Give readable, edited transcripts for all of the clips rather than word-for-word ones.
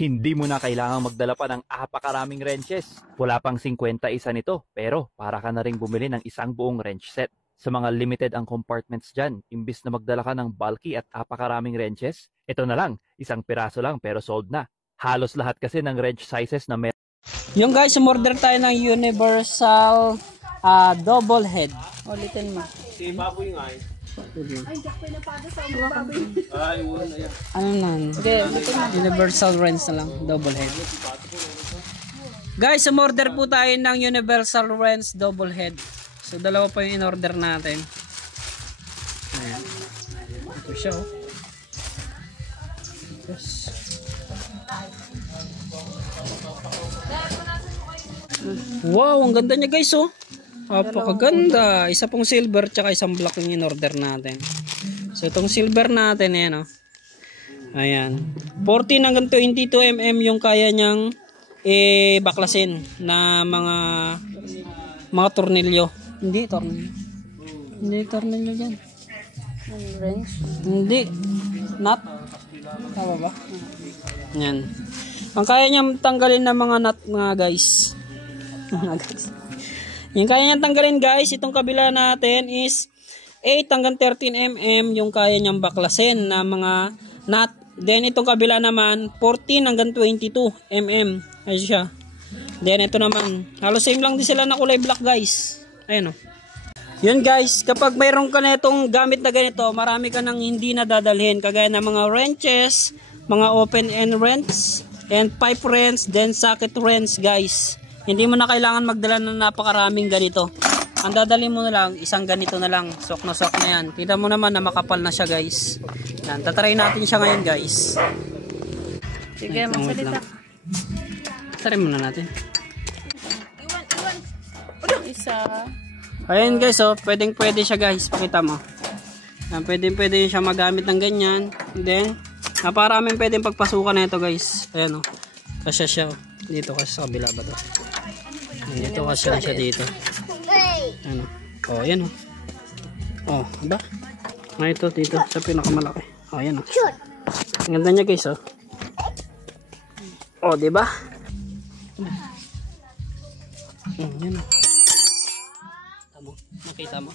Hindi mo na kailangang magdala pa ng apakaraming wrenches. Wala pang 50 isa nito, pero para ka na ring bumili ng isang buong wrench set. Sa mga limited ang compartments dyan, imbis na magdala ka ng bulky at apakaraming wrenches, ito na lang, isang piraso lang pero sold na. Halos lahat kasi ng wrench sizes na meron. Yung guys, umorder tayo ng universal double head. Ulitin mo. Si baboy nga eh. Ano nan? Sige, universal wrench na lang, double head. Guys, umorder po tayo ng universal wrench double head. So dalawa pa yung in-order natin. Ayan. Ito siya oh. Yes. Wow, ang ganda niya guys oh. Napakaganda. Isa pong silver tsaka isang black yung in-order natin. So itong silver natin ayan oh. Ayan. 14 hanggang 22 mm yung kaya niyang baklasin na mga tornilyo. Hindi tornilyo. Hindi tornilyo diyan. Wrench? Hindi. Nut. Tama ba? Yan. Ang kaya niyang tanggalin ng mga nut nga guys. Yung kaya niyang tanggalin guys, itong kabila natin is 8 hanggang 13 mm yung kaya niyang baklasin na mga nut. Then itong kabila naman 14 hanggang 22 mm. Ayun siya. Then ito naman, halos same lang din sila na kulay black guys. Ayun o. Yun guys, kapag mayroon ka na itong gamit na ganito, marami ka nang hindi na dadalhin. Kagaya ng mga wrenches, mga open end wrench, and pipe wrench, then socket wrench guys. Hindi mo na kailangan magdala ng napakaraming ganito. Ang dadalhin mo na lang, isang ganito na lang. Sok na yan. Kita mo naman na makapal na siya guys. Yan, tatry natin siya ngayon guys. Sige, magsalita. Try muna natin. Isa. Ayan guys, oh, pwede siya guys, pakita mo. Yan, pwede siya magamit ng ganyan. And then, napakaraming pwedeng pagpasukan na ito guys. Ayan oh. Kasya siya oh. Dito kasi sa kabila ba to? Dito kasya siya dito. Ayan oh. Oh, ayan oh. Oh, diba? Ah, ito dito sa pinakamalaki. Oh, ayan oh. Ang ganda niya guys oh. Oh, diba? Ayan oh. Nakita mo.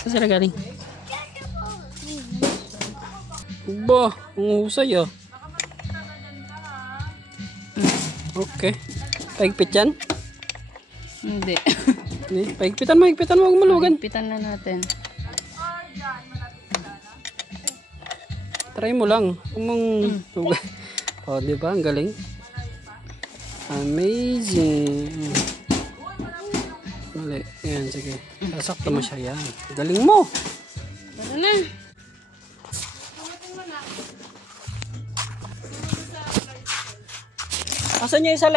Saan sila galing? Ba, ang husay ah. Okay. Paigpit yan? Hindi. Paigpitan mo, huwag malugan. Pitan na natin. Try mo lang. Oh, di ba? Ang galing. Amazing. Mali. Yan, sige. Sasakto mo siya yan. Galing mo. Ano na? Asan niya isa